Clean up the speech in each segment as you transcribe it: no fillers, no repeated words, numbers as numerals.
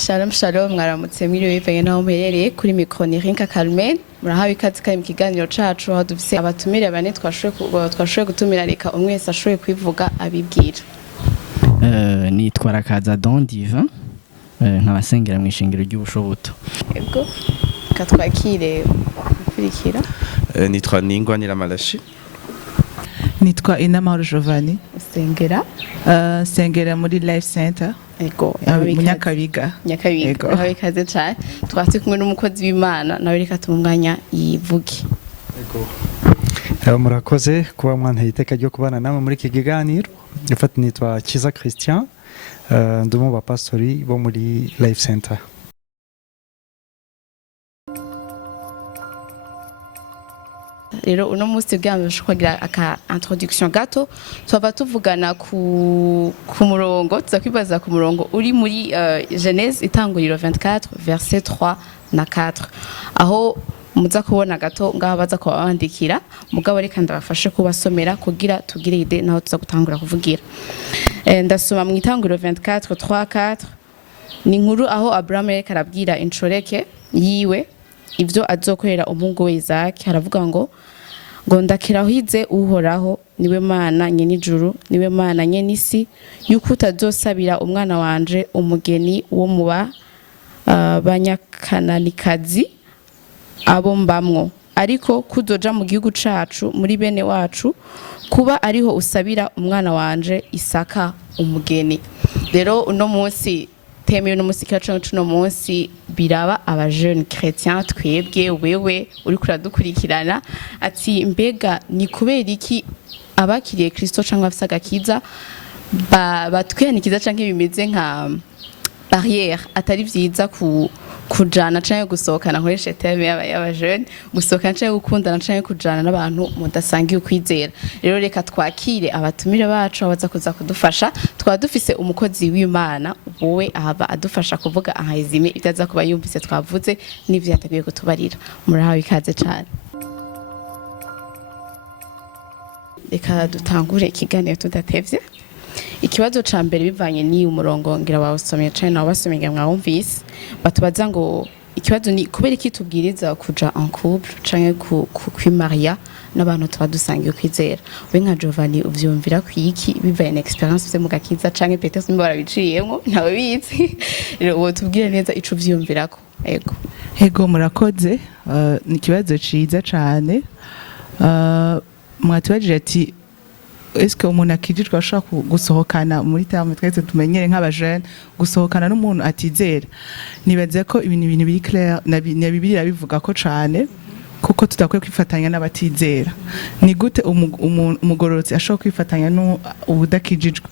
Shalom shalom mwaramutse mwiriwe bivanye naho mperereye kuri micro ni Rinka Carmen murahawe ikaze kari mu kiganiro cacu aho dufise abatumire bane twashoboye gutumira reka umwe wese ashoboye kwivuga abibwira. Nitwa Rakaza Don Divin nkabasengera mu ishingiro ry'ubushoboto. Yego katwakire kurikira. Nitwa Ningwanira Malakay. Nitwa Inamahoro Giovanni. Sengera muri Life Center. Ego Nyakabiga. Aho ikaze cyane. Twatse kumwe n'umukozi w'Imana nawe reka tumunganya yivuge. Ego. Murakoze kuba mwanteye iteka ryo kubana namwe muri iki kiganiro. Ifata nitwa Kiza Christian. Ndumu ba pastori bo muri Life Center. Rero uno musi bwambye kugira aka introduction gato twaba tuvugana ku murongo tuzakwibaza ku murongo uri muri Genèse itanguriro 24 verset 3 na 4 aho muza kubona gato ngaho baza kubandikira mugabo reka ndabafashe kubasomera kugira tugire ide naho tuza gutangura kuvugira. Ndasoma mu itanguriro 24 3 4 ni inkuru aho Abraham yareka arabwira inshoreke yiwe ivyo azokorera umuhungu we Isaac haravuga ngo ndakirahize uhoraho niwe mana nyene ijuru niwe mana nyene isi yuko utazosabira umwana wanje umugeni wo muba banyakananikazi abo mbamwo ariko kuzoja mu gihugu cacu muri bene wacu kuba ariho usabira umwana wanje Isaka umugeni. Rero uno munsi teme no musika cyacu no munsi biraba aba jeune chrétien twebwe wewe uri kuradukurikirana ati mbega ni kubera iki abakiriye Kristo cyangwa afisa gakiza batwiyanikiza cyangwa bimeze nka barrière atari vyiza kujana cyangwa gusohokana nkoresha teme y'aba jeune gusohokana cyangwa gukundana cyangwa kujana n'abantu mudasangiye ukwizera. Rero reka twakire abatumire bacu abaza kuza kudufasha twaba dufise umukozi w'Imana wowe ahaba adufasha kuvuga ahayizime ibyaza kuba yumvise twavuze n'ivyo yatagiye kutubarira. Murahawe ikaze cyane. Reka dutangure ikiganiro tudatevye. Ikibazo ca mbere bivanye ni umurongo ngira wawusomye cyane nawo basomye mwawumvise batubaza ngo ikibazo ni kubera iki tubwiriza kuja en couple canke kwimaria n'abantu tubadusangiye ukwizera. We nka Giovanni uvyumvira kwiki bivanye na experience ufite mu gakiza canke peut-être nimba barabiciyemo ntawe bizi rero uwo tubwire neza ico uvyumvirako. Ego murakoze ni ikibazo ciza cane mwatubajije ati est-ce que umuntu akijijwe ashaka gusohokana muri terme twese tumenyere nk'abajene gusohokana n'umuntu atizera. Nibaze ko ibintu biri clair na Bibiliya bivuga ko cane kuko tudakwiye kwifatanya n'abatizera. Ni gute umugororotsi ashaka kwifatanya n'ubudakijijwe?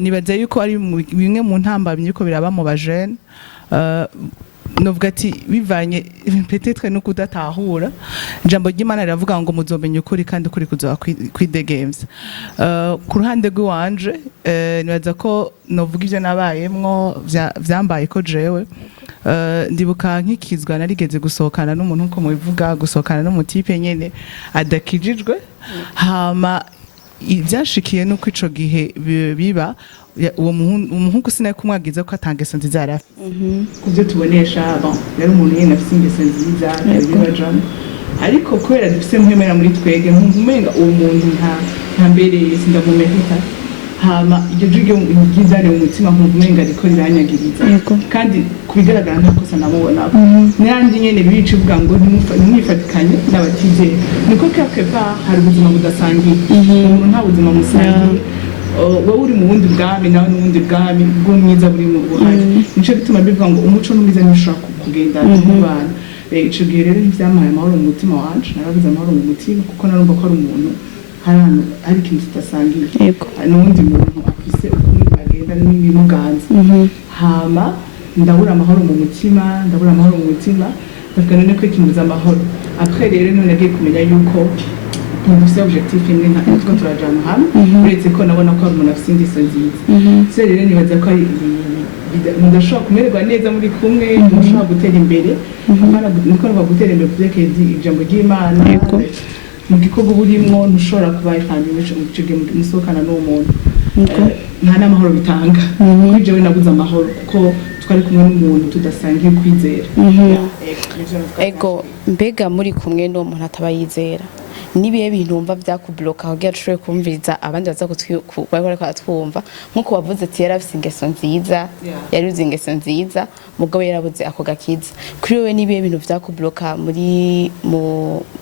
Nibaze yuko ari bimwe mu ntambamye yuko biraba mu bajene novuga ati bivanye peut-être no kudatahura jambo ry'Imana riravuga ngo muzomenye ukuri kandi ukuri kuzoba kwidegemvya. Ku ruhande rw'iwanje nibaza ko novuga ivyo nabayemwo vyambaye ko jewe ndibuka nkikizwa narigeze gusohokana n'umuntu nko mubivuga gusohokana n'umutipe nyene adakijijwe hama ivyashikiye nuko ico gihe biba uwo umuhungu sinaye kumwagiza ko atangeso nziza yari kuvyo tubonesha yari umuntu yene afite ingeso nziza y'abajana ariko kubera dufise muhemera muri twege nkumenga uwo muntu nta mbere sindamumehita hama iryo juryo ngizane mu mutima nkumenga ariko riranyagiriza kandi kubigaragara ntakosa namubona nandi nyene bibici uvuga ngo ntimwifatikanye n'abatizera niko quelque part hari ubuzima budasangiye umuntu nta buzima musangiye wowe uri mu wundi bwami nawe n'ubundi bwami bw'umwiza buri mu buhari nico bituma bivuga ngo umuco n'umwiza ntushobora kugenda mu bana. Ico gihe rero ntivyamaye amahoro mu mutima wanje narabuze amahoro mu mutima kuko narumva ko ari umuntu hari ikintu kidasangiye n'uwundi muntu afise ukuntu agenda n'ibimuganza hama ndabura amahoro mu mutima ndavuga none ko ikimuza amahoro après rero none nagiye kumenya yuko dufise objectif imwe ntabwo turajana hamwe uretse ko nabona ko ari umuntu afise ingeso nziza rero nibaza ko ari mudashobora kumererwa neza muri kumwe mushobora gutera imbere niko nuba gutera imbere kuvyerekeye ijambo ry'Imana mu gikorwa burimwo ntushobora kuba itangiye musohokana n'uwo muntu nta n'amahoro bitanga kuri jewe nabuze amahoro kuko twari kumwe n'umuntu tudasangiye ukwizera. ego mbega muri kumwe n'uwo muntu ataba yizera nibihe bintu wumva byakubloka kugira ashobore kumviriza abandi baza bariko baratwumva nk'uko wavuze ati yari afise ingeso nziza yari uzi ingeso nziza mugabo yarabuze ako gakiza kuri wewe nibihe bintu byakubloka mu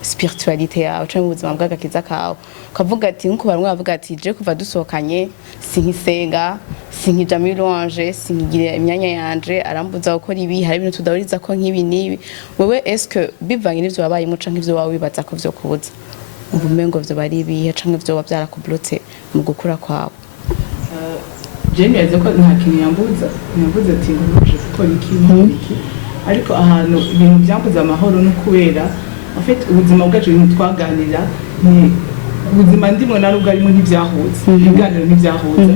spiritualité yawe cyangwa mu buzima bw'agakiza kawe ukavuga ati nk'uko bamwe bavuga ati je kuva dusohokanye sinkisenga sinkija muri louange sinkigira imyanya yanje arambuza gukora ibi hari ibintu tudahuriza ko nk'ibi n'ibi wewe est-ce que bivanye n'ivyo wabayemo canke ivyo wawe wibaza ko vyo kubuza ubumengo vyo bari ibihe canke vyo byarakublotse mu gukura kwawe Jane yaze ko nta kintu yambuza ati ngomuje gukora iki ariko ahantu ibintu byambuza amahoro no kubera afite ubuzima bwacu ibintu twaganira ni ubuzima ndimo na rugari mu ntibyahuze ibiganiro ntibyahuze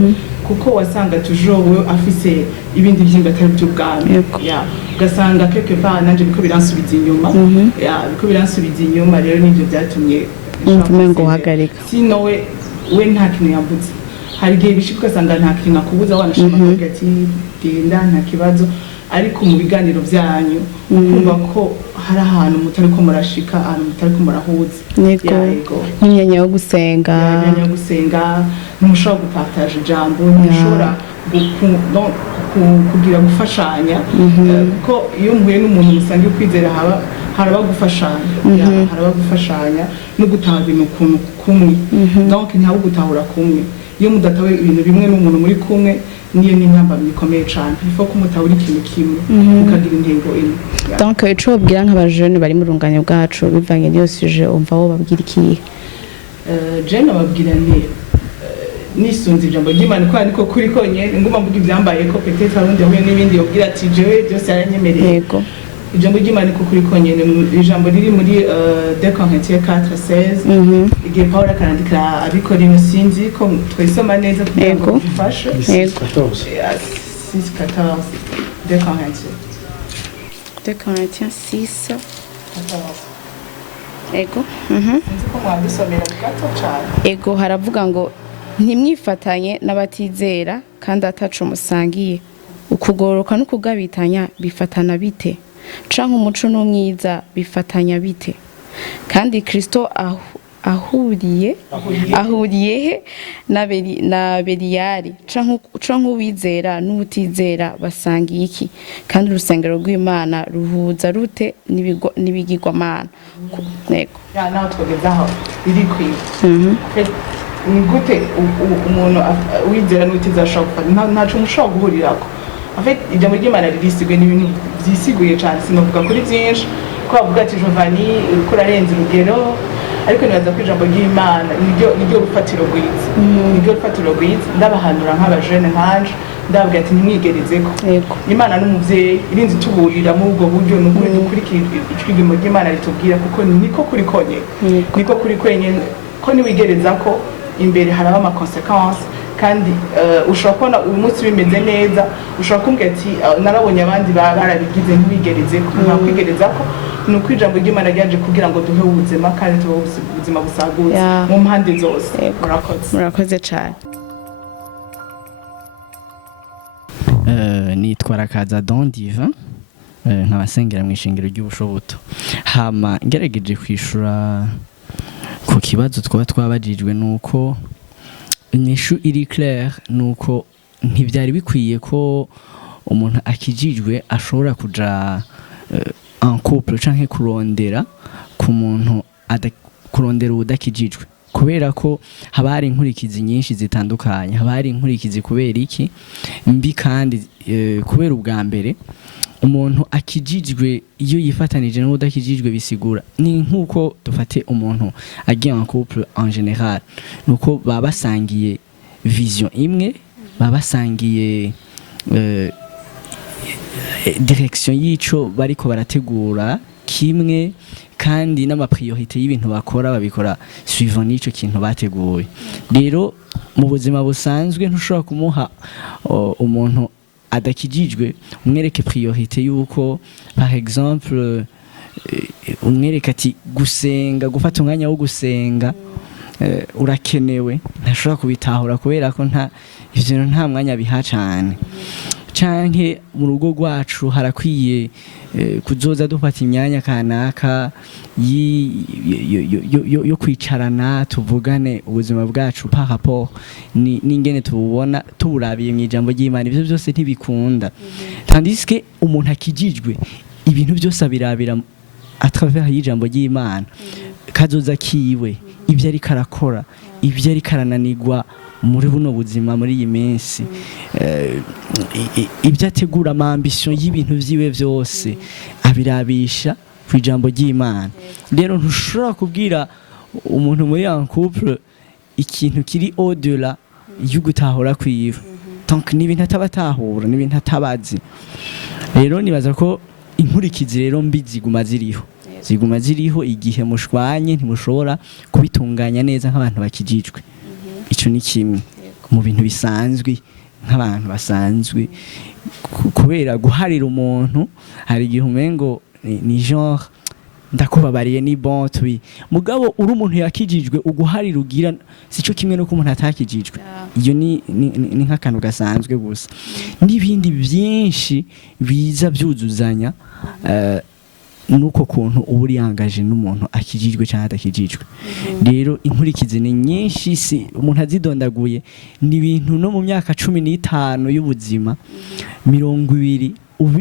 kuko wasanga toujours afise ibindi byinga atari by'ubwami ugasanga quelque part nanje biko biransubiza inyuma biko biransubiza inyuma rero nivyo byatumye ubumengo hagarika sino we nta kintu yambuza hari igihe bishika ugasanga nta kintu akubuza wanashaka kuvuga ati genda nta kibazo ariko mu biganiro byanyu kumva ko hari ahantu mutari ko murashika ahantu mutari ko murahuza yego nk'imyanya yo gusenga ntimushobora gupartaje ijambo ntimushobora kugira gufashanya kuko iyo mpuye n'umuntu musangiye ukwizera haraba gufashanya no gutahura ibintu kumwe donc ntawe gutahura kumwe iyo mudatawe ibintu bimwe n'umuntu muri kumwe niyo n'intambamyi ikomeye cyane ifo ko mutahura ikintu kimwe mukagira intego imwe donc ico babwira nk'abajene bari mu rungano bwacu bivanye n'iyo sujet umva wo babwira ikihe Jane ababwira nisunze ijambo ry'Imana ko ariko kuri konyene nguma mvuga ibyambaye ko peut-être arundi yahuye n'ibindi yobwira ati jewe byose yaranyemereye yego ijambo ry'Imana ko kuri konyene ijambo riri muri 2 Corinthiens 4:16 igihe Paulo akarandika abikora imusinzi ko twisoma neza kugira ngo bifashe 6:14 2 Corinthiens 6:14 ego ko mwadusomera gato cyane ego haravuga ngo ntimwifatanye n'abatizera kandi atacu musangiye ukugoroka no kugabitanya bifatana bite canke umuco n'umwiza bifatanya bite kandi Kristo ahuriye he na Beliyari canke uwizera n'ubutizera basangiye iki kandi urusengero rw'Imana ruhuza rute n'ibigirwamana nego naho twogezaho iri kwiga ni gute umuntu wizera n'ubutizera ashobora ntaco mushobora guhurirako ijambo ry'Imana ririsiguye n'ibintu byisiguye cyane sinavuga kuri byinshi ko bavuga ati Giovanni uriko urarenza urugero ariko nibaza ko ijambo ry'Imana niryo rufatiro rwiza ndabahanura nk'abajene nkanje ndababwira ati ntimwigerezeko Imana n'umuvyeyi irinzi tuburira muri ubwo buryo n'ukuri dukurikira ijambo ry'Imana ritubwira kuko niko kuri kwenyene ko niwigereza ko imbere haraba ama consequences kandi ushobora kubona uyu munsi bimeze neza ushobora kumbwira ati narabonye abandi barabigize ntiwigerezeko ntakwigerezako ni uko ijambo ry'Imana ryaje kugira ngo duhe ubuzima kandi tubeho ubuzima busagutse mu mpande zose murakoze cyane nitwa rakaza Divin nkabasengera mu ishingiro ry'ubushoboto hama ngerageje kwishura ku kibazo twaba twabajijwe nuko inyishu iri claire nuko ntibyari bikwiye ko umuntu akijijwe ashobora kuja en couple canke kurondera ku muntu kurondera udakijijwe kubera ko haba hari inkurikizi nyinshi zitandukanye haba hari inkurikizi kubera iki mbi kandi kubera ubwa mbere umuntu akijijwe iyo yifatanije n'udakijijwe bisigura ni nkuko dufate umuntu agiye en couple en général nuko baba basangiye vision imwe baba basangiye direction y'ico bariko barategura kimwe kandi n'amapriorité y'ibintu bakora babikora suivant n'ico kintu bateguye rero mu buzima busanzwe ntushobora kumuha umuntu adakijijwe umwereke priorité yuko par exemple umwereke ati gusenga gufata umwanya wo gusenga urakenewe ntashobora kubitahura kubera ko ivyo nta mwanya biha cyane canke mu rugo rwacu harakwiye kuzoza dufata imyanya kanaka yo kwicarana tuvugane ubuzima bwacu par rapport n'ingene tububona tuburabiye mu ijambo ry'Imana. Ivyo byose ntibikunda, tandis que umuntu akijijwe ibintu byose abirabira à travers y'ijambo ry'Imana, kazoza kiwe, ibyo ari karakora, ibyo ari karananirwa muri buno buzima muri iyi minsi, ibyo ategura ambition y'ibintu vyiwe byose abirabisha ku ijambo ry'Imana. Rero ntushobora kubwira umuntu muri un couple ikintu kiri au-delà y'ugutahura kwiwe, donc n'ibintu atabatahura, n'ibintu atabazi. Rero nibaza ko inkurikizi rero mbi ziguma ziriho igihe mushwanye, ntimushobora kubitunganya neza nk'abantu bakijijwe. Ico ni kimwe mu bintu bisanzwe nk'abantu basanzwe, kubera guharira umuntu hari igihe umengo ni genre ndakubabariye ni bon twi, mugabo uri umuntu yakijijwe uguharira ugira sico kimwe no ku muntu atakijijwe. Iyo ni nk'akantu gasanzwe gusa, n'ibindi byinshi biza byuzuzanya nuko kuntu uba yangaje n'umuntu akijijwe cyangwa atakijijwe. Rero inkurikizi ni nyinshi, si umuntu azidondaguye ni ibintu no mu myaka 15 y'ubuzima 20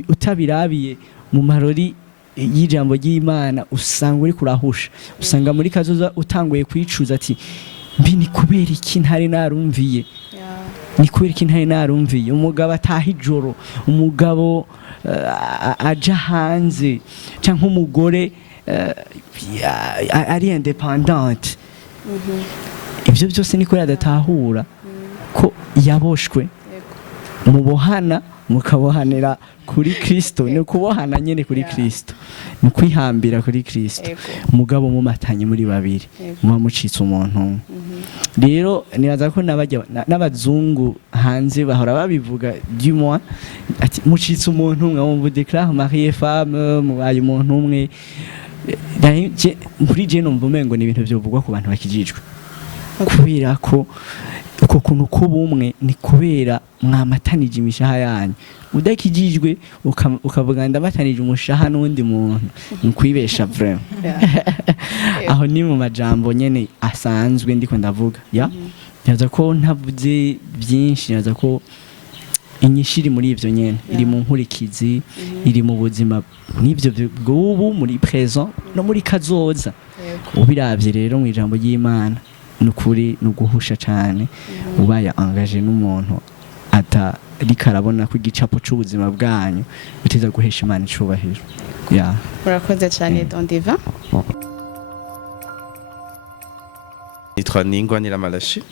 utabirabiye mu marori y'ijambo ry'Imana usanga uri kurahusha, usanga muri kazoza utanguye kwicuza ati mbi ni kubera iki ntari narumviye, ni kubera iki ntari narumviye. Umugabo ataha ijoro, umugabo aja hanze, cyangwa umugore ari independante. Ibyo byose niko yadatahura ko yaboshwe, mubohana mukabohanira kuri Kristo, ni kubohana nyene kuri Kristo, ni kwihambira kuri Kristo. Umugabo mumatanye muri babiri muba mucitse umuntu. Rero nibaza ko n'abazungu hanze bahora babivuga du moins ati mucitse umuntu umwe, on vous déclare marié femme, mubaye umuntu umwe. Muri je numva umengo ni ibintu byovugwa ku bantu bakijijwe, kubera ko uko kuntu kubumwe ni kubera mwamatanije imishaha yanyu. Udakijijwe ukavuga ndamatanije umushaha n'undi muntu, ni kwibesha vraiment. Aho ni mu majambo nyene asanzwe ndiko ndavuga ya yaza ko ntavuze byinshi, yaza ko inyishiri muri ivyo nyene iri mu nkurikizi, iri mu buzima n'ivyo bw'ubu muri présent no muri kazoza. Ubiravye rero mu ijambo ry'Imana nukuri nuguhusha cyane, ubaye engagé n'umuntu rikarabona ko igicapo c'ubuzima bwanyu biteza guhesha Imana icubahiro. Urakoze cyane Don Divin. Nitwa Ningwanira Malakay.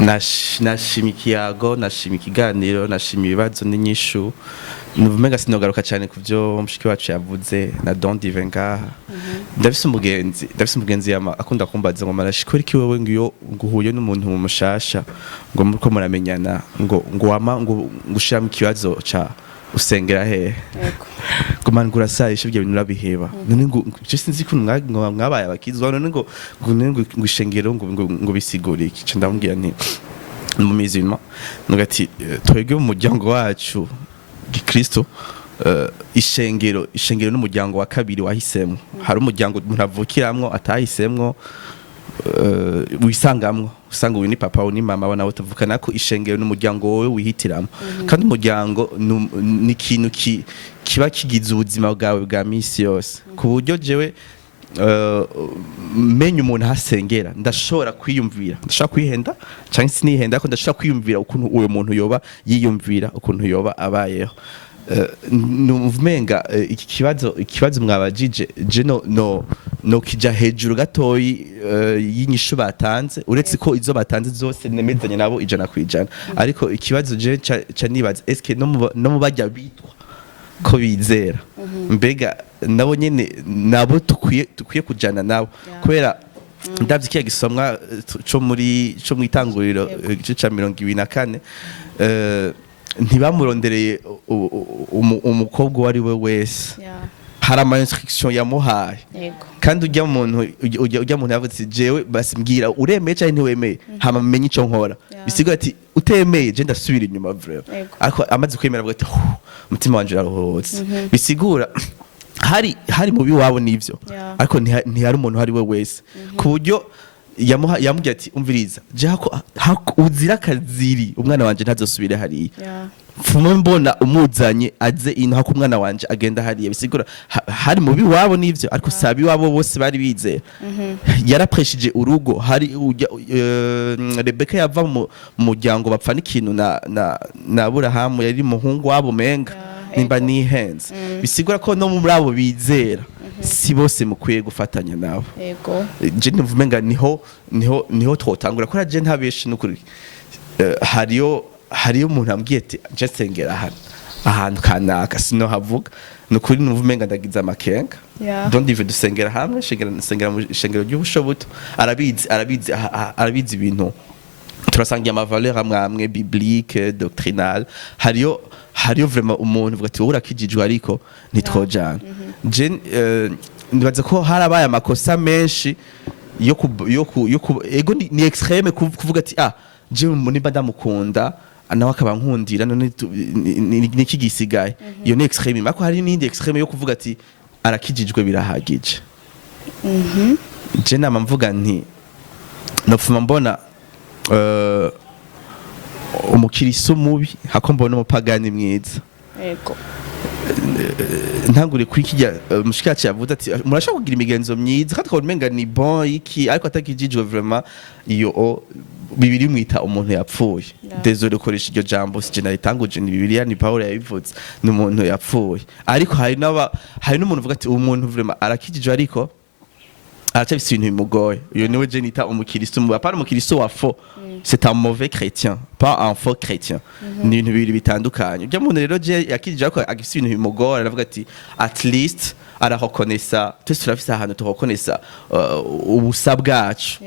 Nashima ikiyago, nashima ikiganiro, nashima ibibazo n'inyishu. Nuvumenga sinogaruka cyane ku byo mushiki wacu yavuze na Don Divin ngaha. Ndafise umugenzi akunda kumbaza ngo Malakay ko iki wewe ngiyo nguhuye n'umuntu mu mushasha ngo muriko muramenyana ngo gushiramo ikibazo ca usengera hehe ngo ngurasayisha ibyo bintu urabiheba none ngo je sinzi ko mwabaye abakizwa none ngo ishengero ngo bisigure iki cyo ndamubwira nti mu mizima ngati twege mu muryango wacu gikristo ishengero n'umuryango wa kabiri wahisemo. Hari umuryango umuntu avukiramwo atahisemwo wisangamwo, usanga uyu ni papa uyu ni mama abo nabo tuvukana ko ishengero n'umuryango wowe wihitiramo. Kandi umuryango ni ikintu kiba kigize ubuzima bwawe bwa misi yose, ku buryo jewe menya umuntu hasengera ndashobora kwiyumvira, ndashobora kwihenda cyangwa sinihenda, ariko ndashobora kwiyumvira ukuntu uwo muntu yoba yiyumvira, ukuntu yoba abayeho. Nuvumenga ikibazo mwabajije je no kija hejuru gatoyi y'inyishu batanze, uretse ko izo batanze zose nemezanye nabo 100%, ariko ikibazo je ca nibaza eske no mu bajya bitwa ko bizera mbega nabo nyene nabo tukwiye kujana nabo, kubera ndavye kiya gisomwa cyo mu itanguriro igice ca 24 ntibamurondereye umukobwa wari we wese, hari ama instruction yamuhaye yego kandi ujya muntu yavuze ati jewe basi mbwira uremeye cyangwa ntiwemeye hama menye icyo nkora bisigura ati utemeye je ndasubira inyuma vraiment ariko amaze kwemera avuga ati umutima wanje uraruhutse bisigura hari mubi wabo nivyo ariko ntihari umuntu hari we wese ku buryo yamubwiye ati umviriza uzira akaziri umwana wanje ntazosubire hariya fumo mbona umuzanye aze ino hako umwana wanje agenda hariya bisigura hari mubi wabo nivyo ariko sabi wabo bose bari bizera yarapreshije urugo hari Rebeka yava mu muryango bapfa n'ikintu na Aburahamu yari muhungu wabo menga nimba nihenze bisigura ko no muri abo bizera si bose mukwiye gufatanya nabo yego je nvumenga niho twotangura ko je ntabeshi n'ukuri hariyo umuntu ambwiye ati je sengera ahantu kanaka sino havuga n'ukuri nvumenga ndagiza amakenga don't even dusengera hamwe sengera mu shengero ry'ubushoboto arabizi ibintu turasangiye ama valeur amwe biblique doctrinal hariyo vraiment umuntu uvuga ati wowe urakijijwe ariko ntitwojana je ndibaza ko harabaye amakosa menshi ego ni extreme kuvuga ati je nimba ndamukunda nawe akaba nkundira none niki gisigaye iyo ni extreme ariko hari n'indi extreme yo kuvuga ati arakijijwe birahagije je nama mvuga nti nopfuma mbona umukiriso mubi hako mbona umupagani mwiza yego ntangure kuri kijya mushikaci yavuze ati murashaka kugira imigenzo myiza kandi umenga ni bon iki ariko atakijijwe vraiment iyo bibiri mwita umuntu yapfuye désolé koresha iryo jambo sije naritanguje ni bibiliya ni Paulo yabivuze ni umuntu yapfuye ariko hari n'umuntu uvuga ati umuntu vraiment arakijijwe ariko aracabise ibintu bimugoye iyo niwe je nita umukiristo mu apana umukiristo wa faux c'est un mauvais chrétien pas un faux chrétien ni ibintu bibiri bitandukanye ujya muntu rero je yakijije ariko agifise ibintu bimugora aravuga ati at least arahokonesa twese turafise ahantu tuhokonesa ubusa bwacu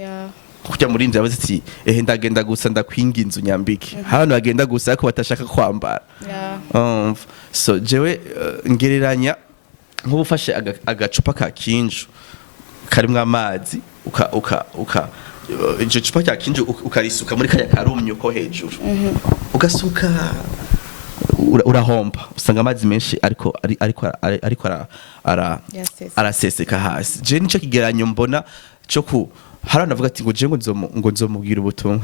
kujya muri nzi yavuze ati ndagenda gusa ndakwinga inzu nyambike hano bagenda gusa ariko batashaka kwambara so jewe ngereranya nk'ubufashe agacupa ka kinju karimwe amazi ico cupa cya kinju ukarisuka muri kaya karumyo ko hejuru ugasuka urahomba usanga amazi menshi ariko araseseka hasi je nico kigeranyo mbona cyo ku harana avuga ati ngo je ngo nzomubwira ubutumwa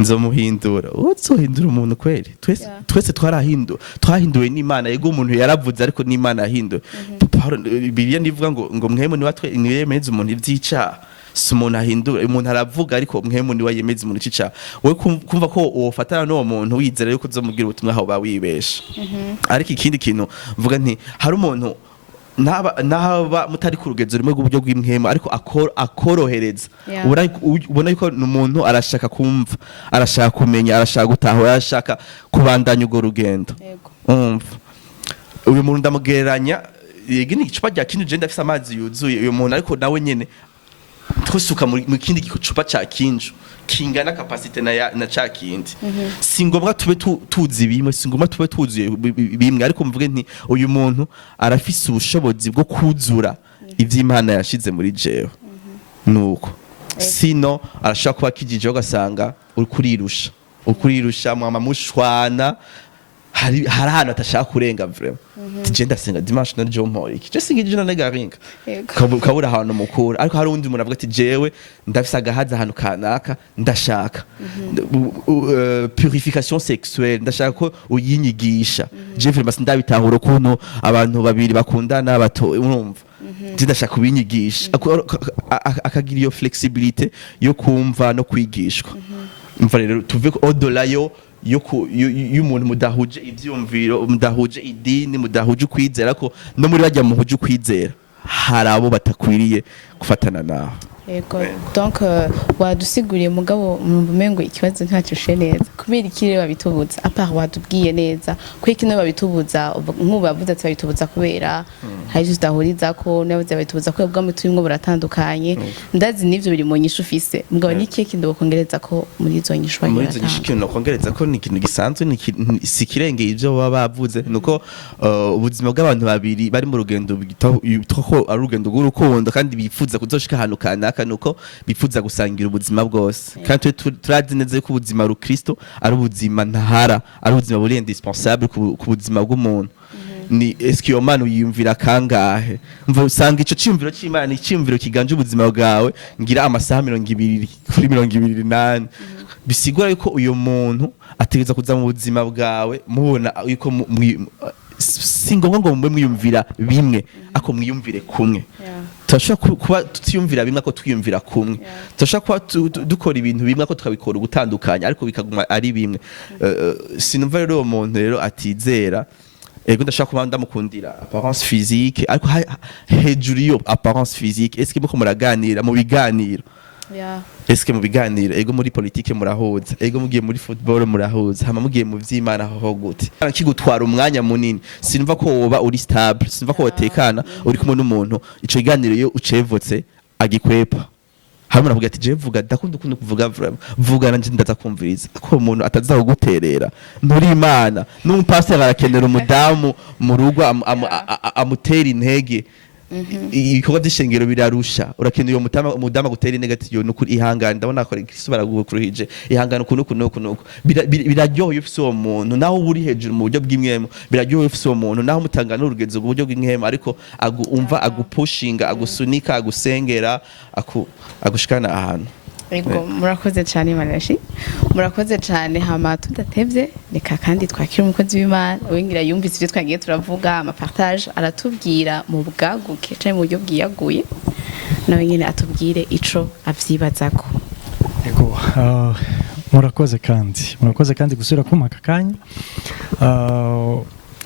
nzomuhindura uzohindura umuntu kweli twese twahinduwe n'Imana yego umuntu yaravuze ariko n'Imana yahinduwe Bibiliya ndivuga ngo mwemu ni yemeza umuntu ivyica si umuntu ahindura umuntu aravuga ariko mwemu ni yemeza umuntu icica we kumva ko wofatana n'uwo muntu wizera yuko uzomubwira ubutumwa aho bawibesha ariko ikindi kintu mvuga nti hari umuntu naba mutari ku rugezo rimwe rw'uburyo bw'imwema ariko akorohereza ubona yuko umuntu arashaka kumva arashaka kumenya arashaka gutahura arashaka kubandanya urwo rugendo uyu muntu ndamugereranya yegene icupa rya kintu je ndafise amazi yuzuye uyu muntu ariko nawe nyene twosuka mu kindi gicupa ca kinju kingana capacity na ca kindi singomba tube tuzi bimwe singomba tube tuzuye bimwe ariko mvuge nti uyu muntu arafise ubushobozi bwo kuzura ivy'Imana yashize muri jewe nuko sino arashaka kuba kijije ugasanga ukurirusha mwama mushwana hari ahantu atashaka kurenga vraiment tije ndasenga dimanche na jo mporiki je singi jina negaringa kabura ahantu mukura ariko hari undi muntu avuga ati jewe ndafise agahaza ahantu kanaka ndashaka purification sexuelle ndashaka ko uyinyigisha je vraiment ndabitahura kuntu abantu babiri bakundana bato urumva ndashaka kubinyigisha akagira iyo flexibilité yo kumva no kwigishwa mva rero tuve odolayo y'umuntu mudahuje ivyumviro mudahuje idini mudahuje ukwizera ko no muri bajya muhuje ukwizera hari abo batakwiriye gufatana naho Yego, donc wadusiguriye mugabo umengo ikibazo ntacushe neza kubera ikire babitubuza apart watubwiye neza ko ikine babitubuza nk'ubu bavuze ati babitubuza kubera hari icyo tudahuriza ko nabuze babitubuza ko bwa mutu bimwe buratandukanye ndazi n'ivyo biri mu nyishu ufise mugabo n'ikihe kindi bokongereza ko muri izo nyishu bagira muri izo nyishu kintu nokongereza ko ni ikintu gisanzwe si kirengeye ivyo baba bavuze nuko ubuzima bw'abantu babiri bari mu rugendo bitoko ari urugendo rw'urukundo kandi bifuza kuzoshika ahantu kanaka nuko bifuza gusangira ubuzima bwose kandi turazi neza ko ubuzima ru Kristo ari ubuzima ntahara ari ubuzima buri indispensable ku buzima bw'umuntu ni eski yo manu yumvira kangahe mva usanga ico cyumviro cy'Imana icyumviro kiganje ubuzima bwawe ngira amasaha 200 kuri 208 bisigura yuko uyo muntu ategeza kuza mu buzima bwawe mubona yuko singombwa ngo mwe mwiyumvira bimwe ako mwiyumvire kumwe turashaka kuba tutiyumvira bimwe ako twiyumvira kumwe turashaka kuba dukora ibintu bimwe ako tukabikora gutandukanya ariko bikaguma ari bimwe sinumva rero uwo muntu rero atizera ego ndashaka kuba ndamukundira apparence physique ariko hejuru yo apparence physique est-ce que muko muraganira mu biganiro eske mu biganiro ego muri politique murahuza ego mugiye muri football murahuza hama mugiye mu vy'Imana ho gute kigutwara umwanya munini sinumva ko woba uri stable sinumva ko wotekana uri kumwe n'umuntu ico kiganiro yo ucevotse agikwepa hamwe navuga ati je vuga ndakunda kuvuga vuga nanje ndazakumviriza ko umuntu ataza kuguterera muri Imana n'umupastor arakenera umudamu mu rugo amutera intege ibikorwa by'ishengero birarusha urakeneye uwo mudama gutera intege nukuri ihangana ndabona ko Kristo baragukuruhije ihangana kunuku biraryoheye ufise uwo muntu naho uri hejuru mu buryo bw'imwemo biraryoheye ufise uwo muntu naho mutangana urugezo mu buryo bw'imwemo ariko umva agupushinga agusunika agusengera agushikana ahantu. Ego murakoze cyane Malashi murakoze cyane hama tudatevye reka kandi twakira umukozi w'Imana wengira yumvise ivyo twagiye turavuga ama partage aratubwira mu bwaguke cyane mu buryo bwiyaguye nawe nyine atubwire ico avyibazako. Ego murakoze kandi gusura ku makakanya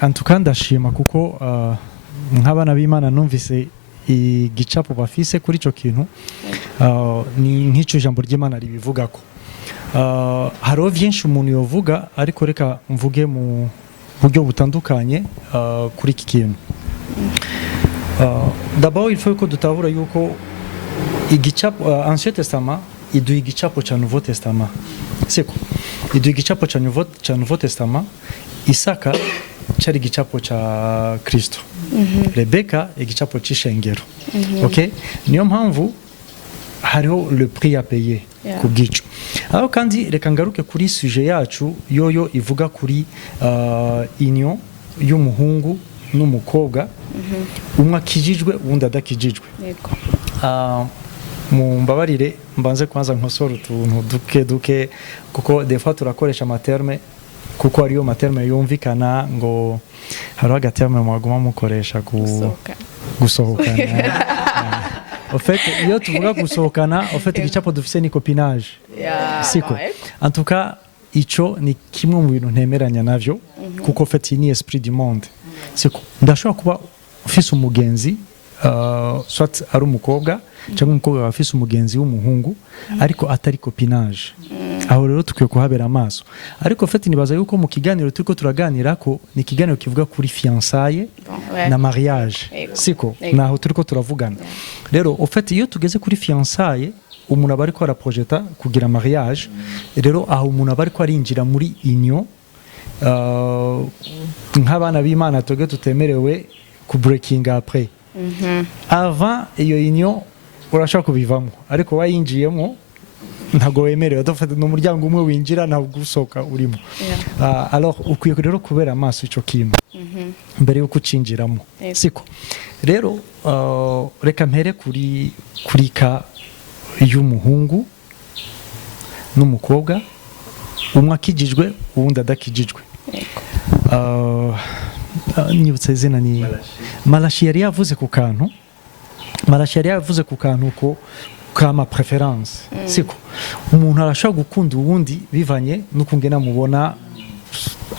antukanda ndashima kuko nk'abana b'Imana numvise igicapo bafise kuri ico kintu ni nk'ico jambo ry'Imana ribivuga ko hariho vyinshi umuntu yovuga ariko reka mvuge mu buryo butandukanye kuri iki kintu. D'abord il faut que dutahura yuko igicapo Ancien Testament iduha igicapo ca Nouveau Testament siko iduha igicapo ca Nouveau Testament Isaka cari igicapo ca Kristo Rebeka igicapo c'ishengero okay niyo mpamvu hariho le prix à payer ku bwico aho kandi reka ngaruke kuri sujet yacu yoyo ivuga kuri union y'umuhungu n'umukobwa umwe akijijwe uwundi adakijijwe mumbabarire mbanze kwanza nkosora utuntu duke kuko des fois turakoresha amaterme kuko ariyo materme yumvikana ngo hariho agaterme mwaguma mukoresha gusohokana en fait iyo tuvuga gusohokana en fait igicapo dufise ni copinage siko en tout cas ico ni kimwe mu bintu ntemeranya navyo kuko en fait ni esprit du monde siko ndashobora kuba ufise umugenzi soit ari umukobwa cyangwa umukobwa afise umugenzi w'umuhungu ariko atari copinage aho rero tukwiye kuhabera amaso ariko fete nibaza yuko mu kiganiro turiko turaganira ko ni kiganiro kivuga kuri fiançailles na mariage siko naho turiko turavugana rero au fait iyo tugeze kuri fiançailles umuntu abari ko araprojeta kugira mariage rero aho umuntu abari ko arinjira muri union nk'abana b'Imana toge tutemerewe ku breaking après avant iyo union urashaka kubivamo ariko wayinjiyemo ntago wemerewe dufata no muryango umwe winjira nta gusoka urimo alors ukwiye rero kubera amaso ico kintu mbere yo kucinjiramo siko rero reka mpere kuri ka y'umuhungu n'umukobwa umwe akijijwe uwundi adakijijwe nyibutse izina ni Malakay yari yavuze ku kantu ko kama preference siko umuntu arashaka gukunda uwundi bivanye n'ukungena mubona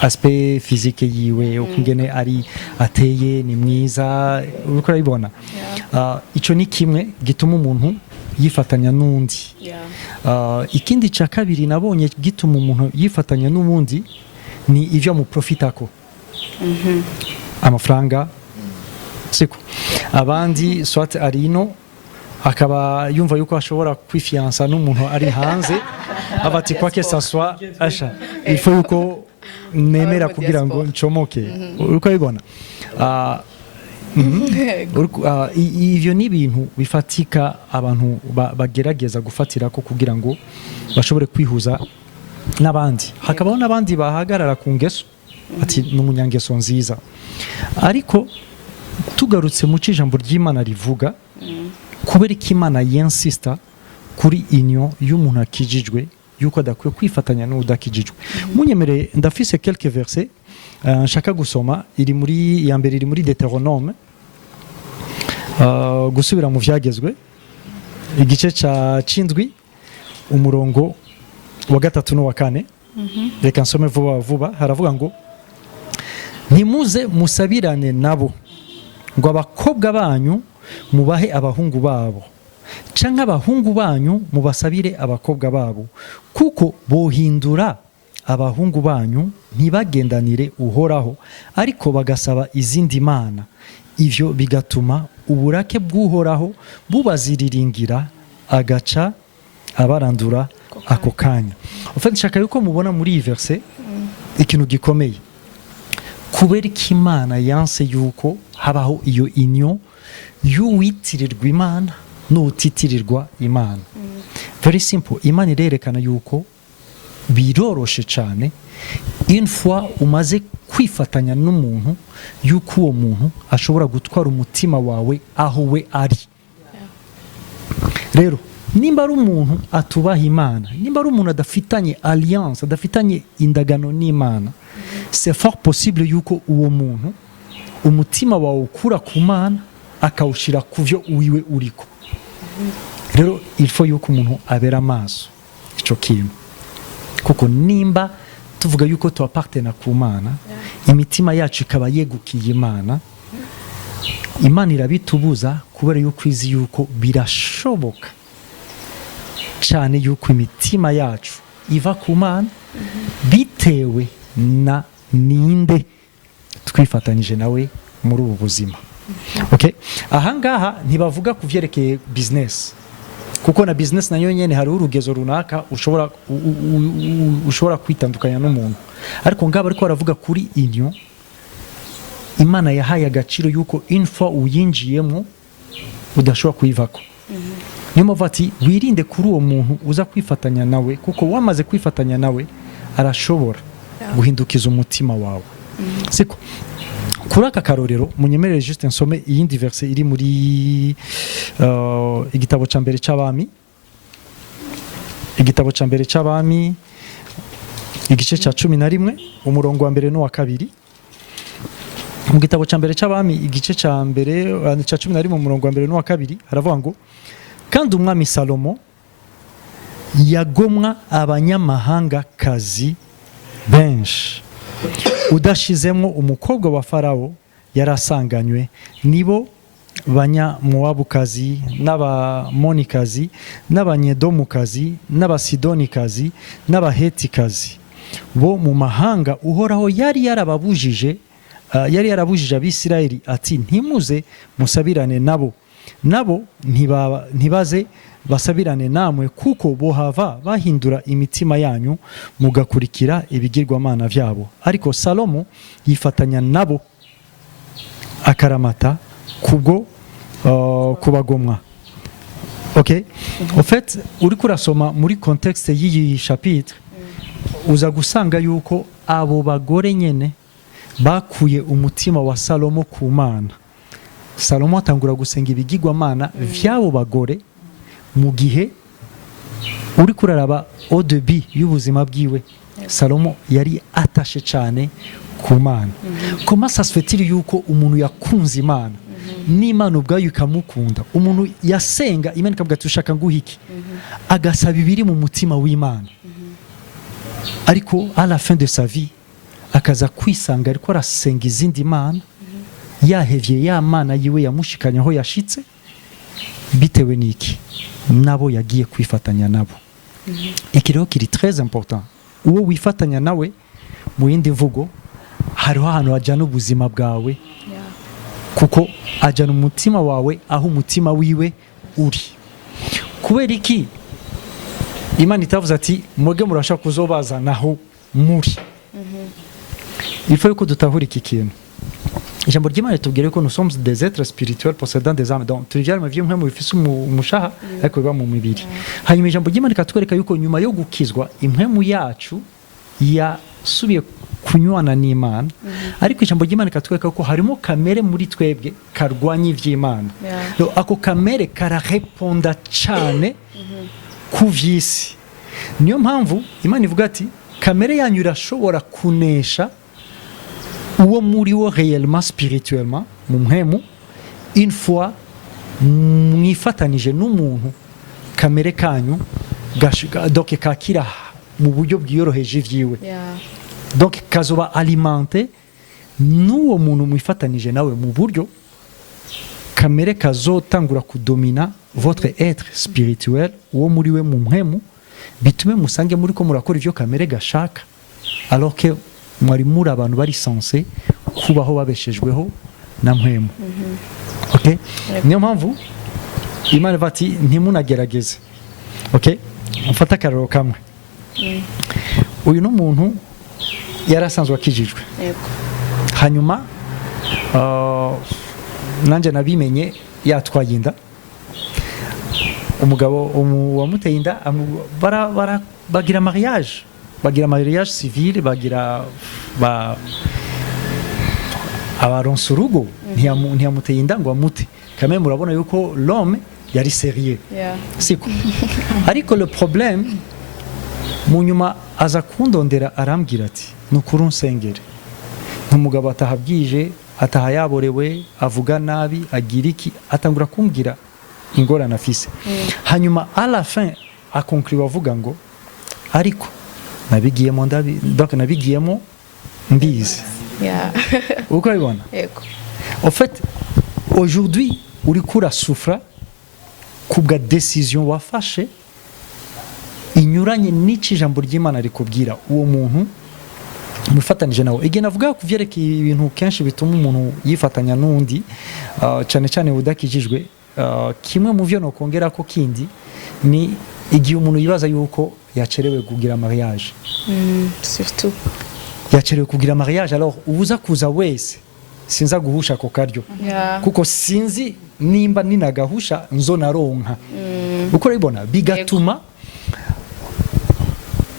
aspect physique yiwe ukungene ari ateye ni mwiza uriko urabibona ico ni kimwe gituma umuntu yifatanya n'undi. Ikindi ca kabiri nabonye gituma umuntu yifatanya n'uwundi ni ivyo mu profitako. Amafaranga siko abandi soit arino akaba yumva yuko ashobora kwifiansa n'umuntu ari hanze abati kwa que ça soit asha il faut yuko nemera kugira ngo ncomoke uko yibona ivyo ni ibintu bifatika abantu bagerageza gufatira ko kugira ngo bashobore kwihuza n'abandi. Hakabaho n'abandi bahagarara ku ngeso ati n'umunyangeso nziza, ariko tugarutse mu cijambo ry'Imana rivuga kubera ko Imana yinsista kuri union y'umuntu akijijwe yuko adakwiye kwifatanya n'udakijijwe. Munyemereye ndafise quelques versets nshaka gusoma, iri muri ya mbere iri muri Deuteronome, gusubira mu vyagezwe igice ca cindwi umurongo wa 3 no wa 4. Reka nsome vuba haravuga ngo ntimuze musabirane nabo ngo abakobwa banyu mubahe abahungu babo canke abahungu banyu mubasabire abakobwa babo, kuko bohindura abahungu banyu ntibagendanire uhoraho ariko bagasaba izindi mana, ivyo bigatuma uburake bw'uhoraho bubaziriringira agaca abarandura ako kanya. Ufite nshaka yuko mubona muri iyi verse ikintu gikomeye, kubera ko Imana yanse yuko habaho iyo union y'uwitirirwa Imana n'utitirirwa Imana. Very simple. Imana irerekana yuko biroroshe cyane une fois umaze kwifatanya n'umuntu yuko uwo muntu ashobora gutwara umutima wawe aho we ari. Rero nimba ari umuntu atubaha Imana, nimba ari umuntu adafitanye alliance, adafitanye indagano n'Imana, c'est fort possible yuko uwo muntu umutima wawe ukura ku Mana akawushira kuvyo uwiwe uriko. Rero il faut yuko umuntu abera amaso ico kintu, kuko nimba tuvuga yuko tuapartena ku Mana, imitima yacu ikaba yegukiye Imana, Imana irabitubuza kubera yuko izi yuko birashoboka cyane yuko imitima yacu iva ku Mana bitewe na ninde twifatanije nawe muri ubu buzima. Okay? Ahangaha ntibavuga kuvyerekeye business, kuko na business nayo nyene hari urugezo runaka ushobora kwitandukanya n'umuntu, ariko ngaba ariko baravuga kuri union Imana yahaye agaciro yuko une fois uyinjiyemo udashobora kuyivako. Niyo mpamvu ati wirinde kuri uwo muntu uza kwifatanya nawe, kuko wamaze kwifatanya nawe arashobora guhindukiza umutima wawe. Siko kuri aka karorero munyemerere juste nsome iyindi verse iri muri igitabo ca mbere c'abami, igitabo ca mbere c'abami igice ca 11 umurongo wa mbere no wa kabiri. Mu gitabo ca mbere c'abami igice ca mbere ca 11 umurongo wa mbere no wa kabiri haravuga ngo kandi umwami Salomo yagomwa abanyamahanga kazi benshi udashizemwo umukobwa wa Farao yarasanganywe, nibo banyamowabukazi n'abamonikazi n'abanyedomukazi n'abasidonikazi n'abahetikazi bo mu mahanga uhoraho yari yarabujije Abisirayeli ati ntimuze musabirane nabo ntibaze basabirane namwe, kuko bohava bahindura imitima yanyu mugakurikira ibigirwamana vyabo. Ariko Salomo yifatanya nabo akaramata kubwo kubagomwa. Okay? En fait, uri kurasoma muri contexte y'iyi chapitre uza gusanga yuko abo bagore nyene bakuye umutima wa Salomo ku Mana. Salomo atangura gusenga ibigirwamana vy'abo bagore mu gihe uri kuraraba au début y'ubuzima bwiwe. Salomo yari atashe cyane ku Mana. Comment ça se fait-il yuko umuntu yakunze Imana n'Imana ubwayo ikamukunda, umuntu yasenga Imana ikavuga ati ushaka nguhiki, agasaba ibiri mu mutima w'Imana, ariko à la fin de sa vie akaza kwisanga ariko arasenga izindi mana, yahevye ya mana yiwe yamushikanya aho yashitse, bitewe n'iki nabo yagiye kwifatanya nabo. Iki rero kiri très important, uwo wifatanya nawe mu yindi mvugo hariho ahantu hajyana ubuzima bwawe, kuko ajyana umutima wawe aho umutima wiwe uri. Kubera iki Imana itavuze ati mwebwe murashaka kuzobaza naho muri? Il faut que dutahura iki kintu. Ijambo ry'Imana tubwire ko nous sommes des êtres spirituels possédant des âmes. Donc turi byaremwe by'imwe bifise umushaha ariko biba mu mibiri. Hanyuma ijambo ry'Imana katwereka yuko nyuma yo gukizwa impwemu yacu yasubiye kunywana n'Imana, ariko ijambo ry'Imana katwereka ko harimo kamere muri twebwe karwanya ivy'Imana. Ako kamere karareponda cyane ku vy'isi. Niyo mpamvu Imana ivuga ati kamere yanyu irashobora kunesha uwo muri wo réellement spirituellement mu mpemu une fois mwifatanije n'umuntu kamere kanyu donc kakira mu buryo bwiyoroheje vyiwe, donc kazoba alimenté n'uwo muntu mwifatanije nawe mu buryo kamere kazotangura kudomina votre être spirituel uwo muri we mu mpemu, bitume musange muri ko murakora ivyo kamere gashaka, alors que mwari muri abantu bari sense kubaho babeshejweho na mpwemu. Okay? Niyo mpamvu Imana bati ntimunagerageze. Okay? Mfata akararo kamwe. Uyu n'umuntu yarasanzwe akijijwe. Hanyuma nanje nabimenye yatwaye inda. Umugabo wamuteye inda bagira mariage. Bagira mariage civil, bagira abaronsa urugo, ntiyamuteye inda ngo amute. Kamwe murabona yuko l'homme yari sérieux. Siko. Ariko le problème mu nyuma aza kundondera arambwira ati nukuri unsengere. Umugabo atahabwije, atahayaborewe, avuga nabi, agira iki, atangura kumbwira ingorane afise. Hanyuma à la fin akonkuriwa avuga ngo ariko nabigiyemo donc nabigiyemo mbizi. Uko bibona? En fait aujourd'hui uri kura souffra kubwa décision wafashe inyuranye n'iki jambo ry'Imana rikubwira uwo muntu mufatanije nawe. Igihe navuga kuvyerekeye ibintu kenshi bituma umuntu yifatanya n'undi cyane cyane udakijijwe, kimwe mu byo no kongera ko kindi ni igihe umuntu yibaza yuko yacerewe kugira mariage. Surtout yacerewe kugira mariage, alors ubuza kuza wese sinza guhusha ko karyo, kuko sinzi nimba ninagahusha nzo naronka. Uko ribona bigatuma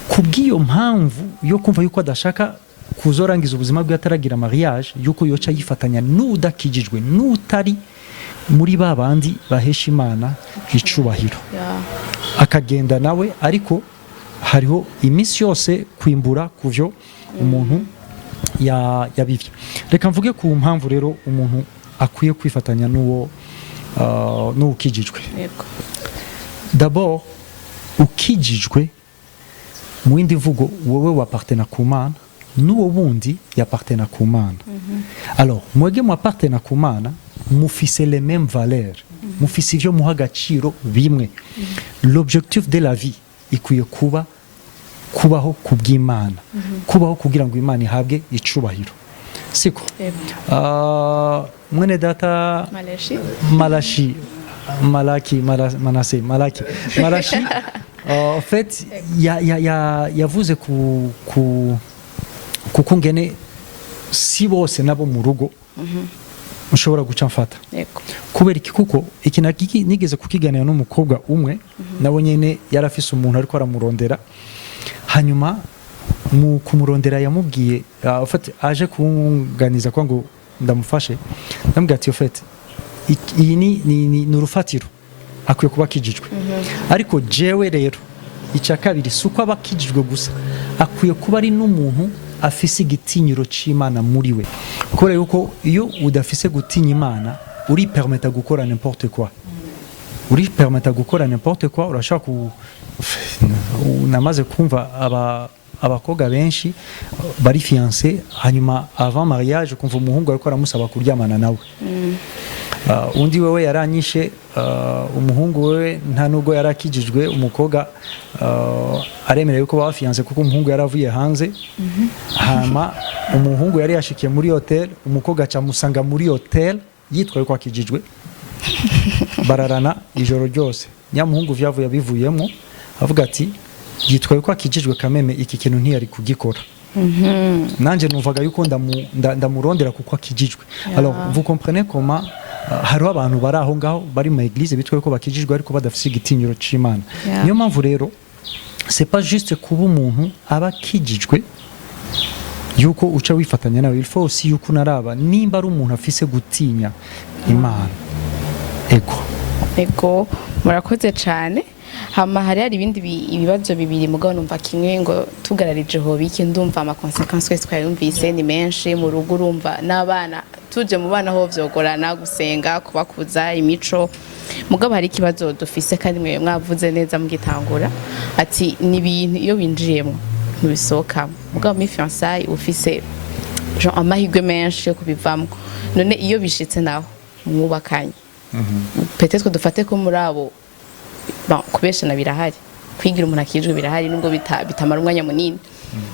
kubwiyo mpamvu yo kumva yuko adashaka kuzorangiza ubuzima bwe ataragira mariage, yuko yoca yifatanya n'udakijijwe n'utari muri babandi bahesha Imana icubahiro, akagenda nawe. Ariko hariho iminsi yose kwimbura kuvyo umuntu yabivye. Reka mvuge ku mpamvu rero umuntu akwiye kwifatanya n'ukijijwe. D'abord ukijijwe mu yindi mvugo wowe wapartena ku Mana n'uwo wundi yapartena ku Mana. Alors mwege mwapartena ku Mana mufise les mêmes valeurs, mufise ivyo muha agaciro bimwe. L'objectif de la vie ikwiye kubaho kubw'Imana, kubaho kugira ngo Imana ihabwe icubahiro. Siko mwene data Malachi en fait yavuze kukungene si bose nabo mu rugo ushobora guca mfata. Kubera iki? Kuko iki nigeze kukiganira n'umukobwa umwe nawe nyene yarafise umuntu ariko aramurondera, hanyuma mu kumurondera yamubwiye en fait aje kunganiza kwa ngo ndamufashe, ndamubwiye ati en fait iyi ni urufatiro akwiye kuba kijijwe. Ariko jewe rero icya kabiri suko abakijijwe gusa, akwiye kuba ari n'umuntu afise igitinyiro c'Imana muri we. Kubera yuko iyo udafise gutinya Imana uri permeta gukora n'importe quoi, uri permeta gukora n'importe quoi. Urashaka namaze kumva abakoga benshi bari fiancé, hanyuma avant mariage kumva umuhungu ariko aramusaba kuryamana nawe. undi wewe yaranyishe umuhungu wewe nta nubwo yarakijijwe umukobwa aremerewe ko bafiyanse kuko umuhungu yaravuye hanze hama umuhungu yari yashikiye muri hotel umukobwa acamusanga muri hotel yitwaye ko akijijwe bararana ijoro ryose nyamuhungu vyavuye bivuyemo avuga ati yitwaye ko akijijwe kameme iki kintu ntiyari kugikora nanje numvaga yuko ndamurondera kuko akijijwe alors vous comprenez comment hariho abantu bari aho ngaho bari mu église bitwaye ko bakijijwe ariko badafise igitinyiro c'Imana niyo mpamvu rero c'est pas juste kuba umuntu aba akijijwe yuko uca wifatanya nawe il faut aussi yuko naraba nimba ari umuntu afise gutinya Imana ego murakoze cyane hama hari ibindi ibibazo bibiri mugabo numva kimwe ngo tugararije ho biki ndumva ama consequences twayumvise ni menshi mu rugo urumva n'abana tuje mu bana ho vyogorana gusenga kubakuza imico mugabo hari ikibazo dufise kandi mwe mwavuze neza mugitangura ati ni ibintu iyo winjiyemo mubisoka mugabo mi fiançailles ufise genre amahirwe menshi yo kubivamo none iyo bishitse naho mwubakanye peut-être dufate ko muri abo kubeshana birahari kwigira umuntu akijwe birahari nubwo bitamara umwanya munini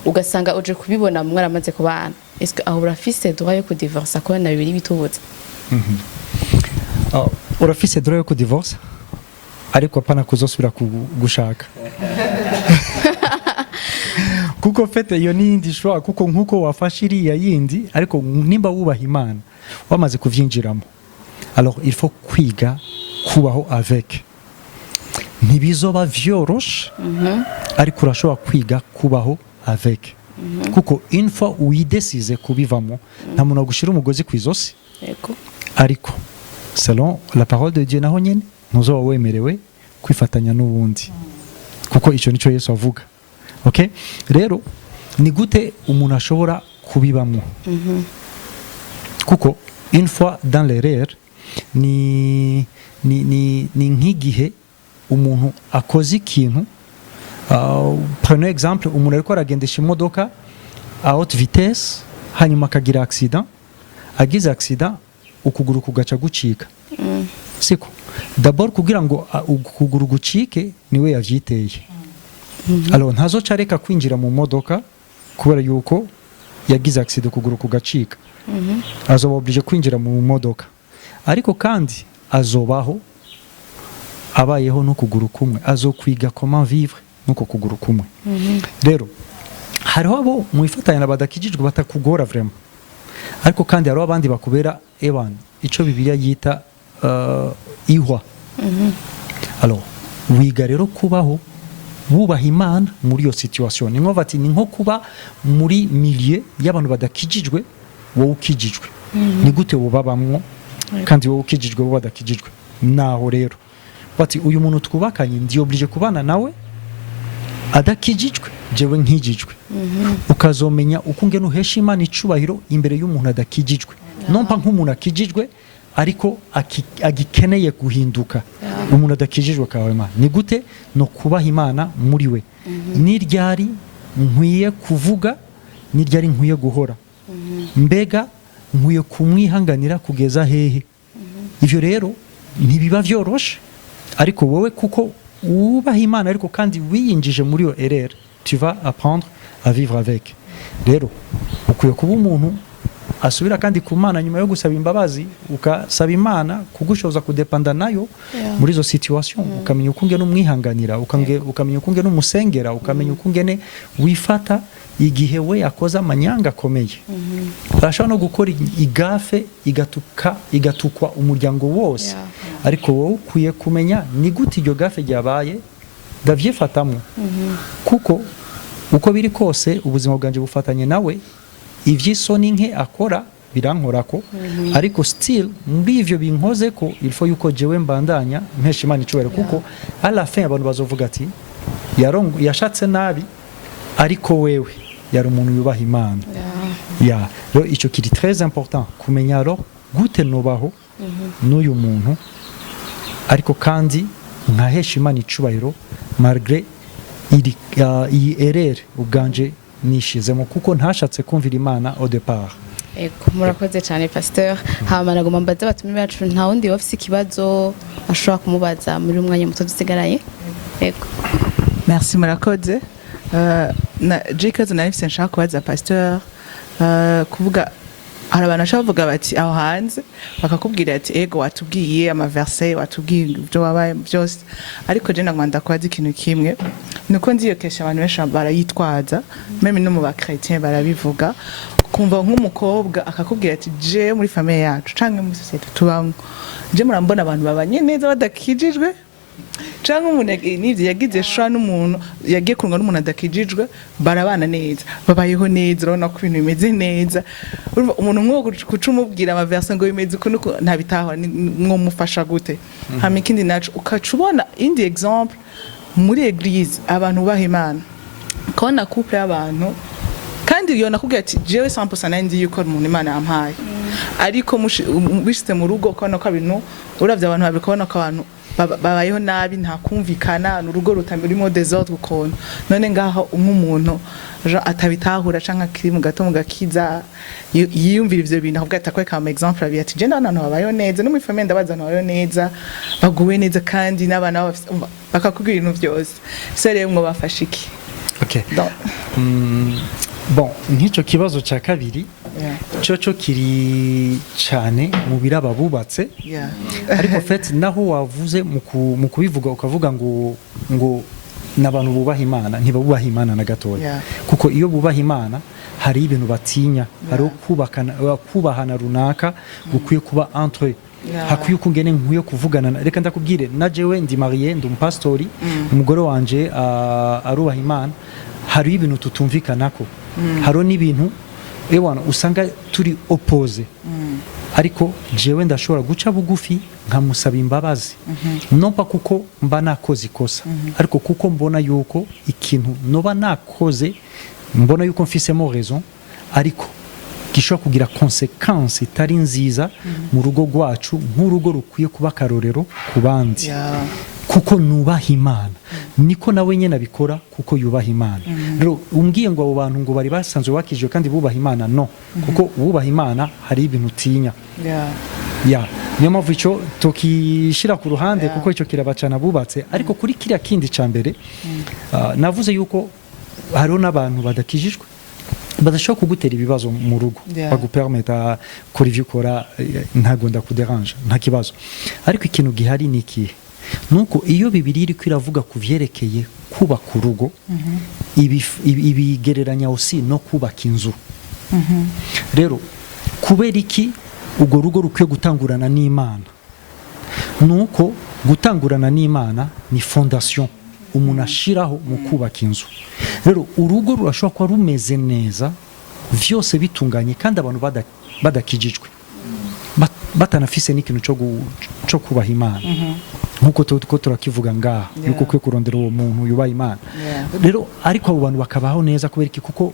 ugasanga uje kubibona mwaramaze kubana est-ce aho urafise droit yo kudivorce ko na bibiri bitubutse urafise droit yo kudivorce ariko apana kuzosubira gushaka kuko fete iyo nindi shwa kuko nkuko wafashiriya yindi ariko nimba wubaha Imana wamaze kuvyinjiramo alors il faut kwiga kubaho avec ntibizoba vyoroshe ariko urashobora kwiga kubaho avec kuko une fois uyidesize kubivamo nta muntu agushira umugozi kwizosi ariko selon la parole de Dieu naho nyene ntuzoba wemerewe kwifatanya n'ubundi kuko ico nico Yesu avuga okay rero ni gute umuntu ashobora kubibamo kuko une fois dans l'erreur ni nk'igihe umuntu akoze ikintu prenons exemple umuntu ariko aragendesha imodoka à haute vitesse hanyuma akagira accident agize accident ukuguru kugaca gucika siko d'abord kugira ngo ukuguru gucike niwe yavyiteye alors ntazoca reka kwinjira mu modoka kubera yuko yagize accident ukuguru kugacika azoba oblige kwinjira mu modoka ariko kandi azobaho abayeho no kuguru kumwe azokwiga comment vivre nuko kuguru kumwe rero hariho abo mwifatanya badakijijwe batakugora vraiment ariko kandi hariho abandi bakubera ewan ico Bibiliya yita ihwa alors wiga rero kubaho bubaha Imana muri iyo situation ni nko kuba muri milieu y'abantu badakijijwe wowe ukijijwe ni gute wubabamwo kandi wowe ukijijwe wowe badakijijwe naho rero bati uyu muntu twubakanye ndi oblige kubana nawe adakijijwe jewe nkijijwe ukazomenya ukungene uhesha Imana icubahiro imbere y'umuntu adakijijwe nompa nk'umuntu akijijwe ariko agikeneye guhinduka umuntu adakijijwe kawe Imana ni gute no kubaha Imana muri we niryari nkwiye kuvuga niryari nkwiye guhora mbega nkwiye kumwihanganira kugeza hehe ivyo rero ntibiba vyoroshe ariko wowe kuko ubaha Imana ariko kandi wiyinjije muri yo erreur tu vas apprendre à vivre avec rero ukwiye kuba umuntu asubira kandi ku Mana nyuma yo gusaba imbabazi ukasaba Imana kugushoza kudepanda nayo muri zo situation ukamenya ukungene umwihanganira ukamenya ukungene umusengera ukamenya ukungene wifata igihe we yakoze amanyanga akomeye arashobora no gukora igafe igatukwa umuryango wose ariko wowe ukwiye kumenya ni gute iryo gafe ryabaye ndavyifatamo kuko uko biri kose ubuzima bwanje bufatanye nawe ivy'isoni nke akora birankorako ariko still muri ivyo binkoze ko il faut yuko jewe mbandanya mpesha Imana icubahiro kuko à la fin abantu bazovuga ati yashatse nabi ariko wewe yari umuntu yubaha Imana rero ico kiri très important kumenya aro gute nobaho n'uyu muntu ariko kandi nkahesha Imana icubahiro malgré iyi erreur ubwanje nishizemo kuko ntashatse kumvira Imana au départ Ego murakoze cyane pasteur hama nagomba mbaze batumi bacu nta wundi bafise ikibazo ashobora kumubaza muri umwanya muto dusigaraye. Ego merci murakoze na jikazo narifise nshaka kubaza pasteur kuvuga hari abantu bashaka kuvuga bati aho hanze bakakubwira ati ego watubwiye amaverse watubwiye ibyo wabaye byose ariko je nagwanda kwaza ikintu kimwe nuko nziyo kesha abantu benshi barayitwaza meme no mu bakretien barabivuga kumva nk'umukobwa akakubwira ati je muri famille yacu canke muri societe tubamwe je murambona abantu babanye neza badakijijwe canke umuntu nivyo yagize shwa n'umuntu yagiye kurunga n'umuntu adakijijwe barabana neza babayeho neza urabona ko ibintu bimeze neza umuntu nk'uwo kucumubwira amaverse ngo bimeze uko nuko ntabitaho mwo mufasha gute hama ikindi naco ukacubona indi exemple muri eglise abantu baha Imana kona couple y'abantu kandi iyo nakubwiye ati jewe 100% nandi yuko umuntu Imana yampaye ariko bishitse mu rugo kona ko ibintu uravye abantu babikabona ko abantu babayeho nabi nta kumvikana n'urugo rutamurimo desordre ukuntu none ngaho umuntu atabitahura canka kiri mu gato mu gakiza yiyumvira ivyo bintu ahubwo atakweka ama exemple abi ati je n'abantu babayeho neza no muri famille ndabaza babayeho neza baguwe neza kandi n'abana bakakubwira ibintu byose se rero mwo bafasha iki? Okay. Bon, nk'icyo kibazo cya kabiri cyo kiri cyane mu biraba bubatse ariko fait naho wavuze mu kubivuga ukavuga ngo n'abantu bubaha Imana ntibabubaha Imana na gatoya kuko iyo bubaha Imana hari ibintu batinya hari kubahana runaka gukwiye kuba entre hakwiye kungene nkwiye kuvugana reka ndakubwire na jewe ndi marié ndi umupastori umugore wanje arubaha Imana hari ibintu tutumvikanako haro n'ibintu ewana usanga turi opposé ariko jewe ndashobora guca bugufi nkamusaba imbabazi nomba kuko mba nakoze ikosa ariko kuko mbona yuko ikintu noba nakoze mbona yuko mfisemo raison ariko gishobora kugira conséquence itari nziza mu rugo rwacu nk'urugo rukwiye kuba karorero ku bandi kuko nubaha Imana niko nawe nyene abikora kuko yubaha Imana rero umbwiye ngo abo bantu ngo bari basanzwe bakijwe kandi bubaha Imana no kuko bubaha Imana hari ibintu utinya niyo mpamvu icyo tukishira ku ruhande kuko icyo kirabacana bubatse ariko kuri kiriya kindi ca mbere navuze yuko hariho n'abantu badakijijwe badashobora kugutera ibibazo mu rugo bagupermeta kuri ivyo ukora ntago ndakuderanje nta kibazo ariko ikintu gihari ni ikihe nuko iyo Bibiliya iriko iravuga ku vyerekeye kubaka urugo ibigereranya aussi no kubaka inzu rero kubera iki urwo rugo rukwiye gutangurana n'Imana nuko gutangurana n'Imana ni fondation umuntu ashiraho mu kubaka inzu rero urugo rurashobora kuba rumeze neza vyose bitunganye kandi abantu badakijijwe batanafise n'ikintu cyo kubaha Imana nkuko turakivuga ngaha yuko kwe kurondera uwo muntu yubaha Imana rero ariko abo bantu bakabaho neza kubera iki kuko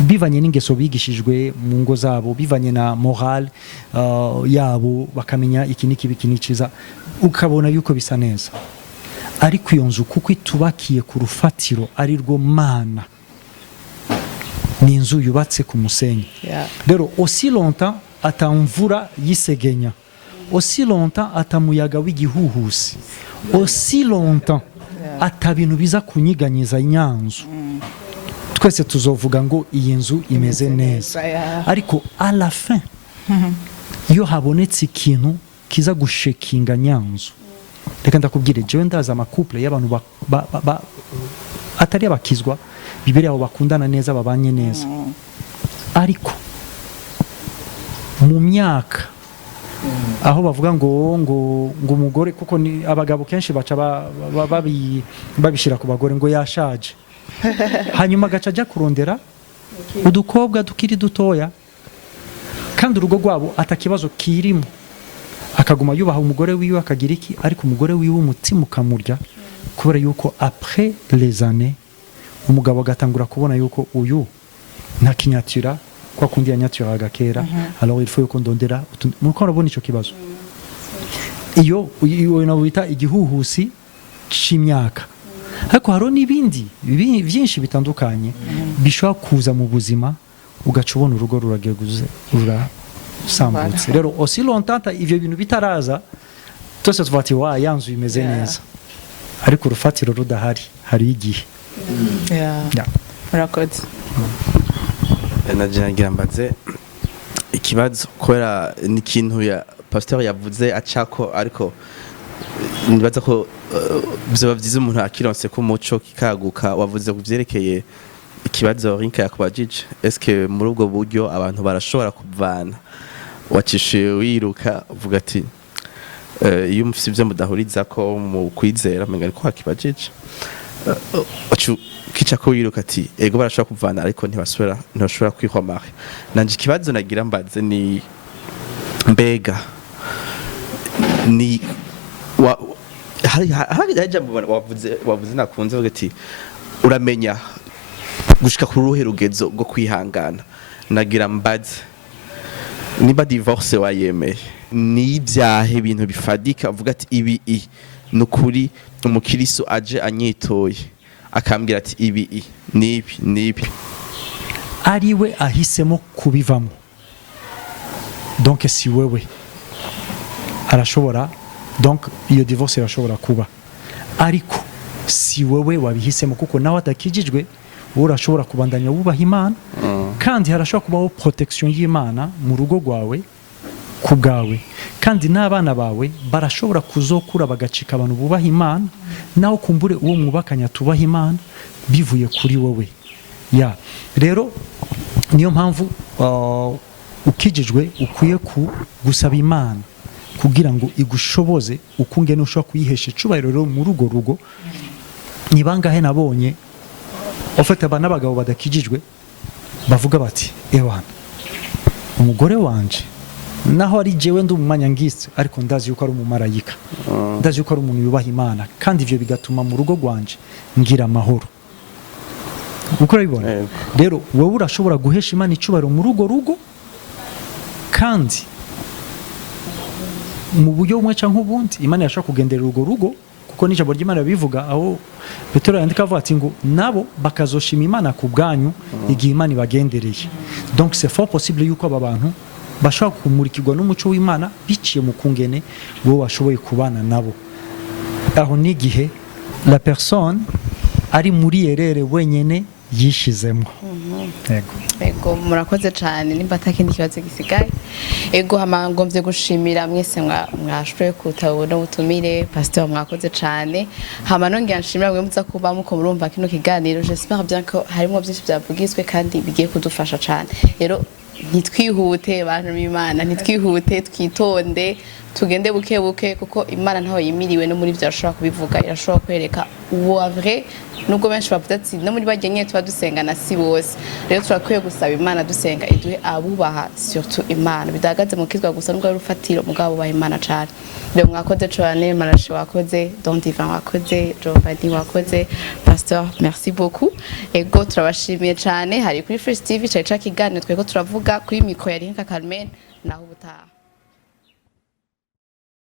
bivanye n'ingeso bigishijwe mu ngo zabo bivanye na morale yabo bakamenya iki n'iki ukabona yuko bisa neza ariko iyo nzu kuko itubakiye ku rufatiro ari rwo Mana ni inzu yubatse ku musenyi rero aussi longtemps atamvura yisegenya aussi longtemps atamuyaga w'igihuhusi aussi longtemps atabintu biza kunyiganyiza inyanzu twese tuzovuga ngo iyi nzu imeze neza ariko à la fin iyo habonetse ikintu kiza gushekinga nyanzu reka ndakubwire jewe ndaza amakouple y'abantu atari abakizwa Bibiliya abo bakundana neza babanye neza ariko mu myaka aho bavuga ngo umugore kuko ni abagabo kenshi baca babishira ku bagore ngo yashaje hanyuma gaca ajya kurondera udukobwa dukiri dutoya kandi urugo rwabo atakibazo kirimo akaguma yubaha umugore wiwe akagira iki ariko umugore wiwe umutima ukamurya kubera yuko après les années umugabo agatangura kubona yuko uyu nta kinyatura kwa kundi ya nyatura agakera alors il faut yuko ndondera muko urabona ico kibazo iyo nabita igihuhusi c'imyaka ariko haro n'ibindi byinshi bitandukanye bishobora kuza mu buzima ugaca ubona urugo rurageguze rurasambutse rero aussi longtemps ivyo bintu bitaraza twese tuvuga ati wa yanzu imeze neza ariko urufatiro rudahari hari igihe murakoze nagira mbaze ikibazo kubera ni kintu ya pasteur yavuze acako ariko nibaza ko byo byiza umuntu akironse ko muco kikaguka wavuze kuvyerekeye ikibazo rinka yakubajije eske muri ubwo buryo abantu barashobora kuvana wacishe wiruka uvuga ati iyo mufite ibyo mudahuriza ko mu kwizera menga ariko hakibajije kica ko wiruka ati ego barashobora kuvana ariko ntibashobora kwihomara nanje ikibazo nagira mbaze ni mbega ni hari jambo wavuze nakunze uvuga ati uramenya gushika ku ruhe rugezo rwo kwihangana nagira mbaze niba divorce wayemeye ni ibyahe ibintu bifadika uvuga ati ibi nukuri umukiriso aje anyitoye akambwira ati ibi nibi ariwe ahisemo kubivamo donc si wewe arashobora donc iyo divorce irashobora kuba ariko si wewe wabihisemo kuko nawe atakijijwe urashobora kubandanya wubaha Imana kandi harashobora kubaho protection y'Imana mu rugo rwawe ku bwawe kandi n'abana bawe barashobora kuzokura bagacika abantu bubaha Imana naho kumbure uwo mwubakanya tubaha Imana bivuye kuri wowe rero niyo mpamvu ukijijwe ukwiye gusaba Imana kugira ngo igushoboze ukungene ushobora kuyihesha icubahiro rero mu rugo ni bangahe nabonye ofete abana bagabo badakijijwe bavuga bati ewana umugore wanje naho ari jewe ndi umwanya ngise ariko ndazi yuko ari umumarayika ndazi yuko ari umuntu yubaha Imana kandi ivyo bigatuma mu rugo rwanje ngira amahoro uko urabibona rero wowe urashobora guhesha Imana icubahiro mu rugo kandi mu buryo bumwe canke ubundi Imana yashaka kugenderera urwo rugo kuko n'ijambo ry'Imana bivuga aho Petero yandika avuga ati ngo nabo bakazoshima Imana ku bwanyu igihe Imana ibagendereye donc c'est fort possible yuko aba bantu bashobora kumurikirwa n'umuco w'Imana biciye mu kungene wowe washoboye kubana nabo aho n'igihe la personne ari muri erere wenyene yishizemo ego murakoze cyane nimba atakindi kibazo gisigaye ego hamangomvye gushimira mwese mwashwe kutabona ubutumire pasteur mwakoze cyane hama nongera nshimira mwe muza kuba muko murumva kino kiganiro j'espère bien ko harimo byinshi byavugizwe kandi bigiye kudufasha cyane rero ntitwihute bantu b'Imana ntitwihute twitonde tugende buke buke kuko Imana ntaho yimiriwe no muri byashobora kubivuga irashobora kwereka uwo vrai nubwo benshi bavuga ati no muri bagenye tuba dusenga na si bose rero turakwiye gusaba Imana dusenga iduhe abubaha surtout Imana bidagaze mu kizwa gusa nubwo rufatiro mugabo ba Imana cyane rero mwakoze cyane Malakay wakoze Divin wakoze Giovanni wakoze pasteur merci beaucoup ego turabashimiye cyane hari kuri Fresh TV cyari kiganiro tweko turavuga kuri micro ya Rinka Carmen naho ubutaha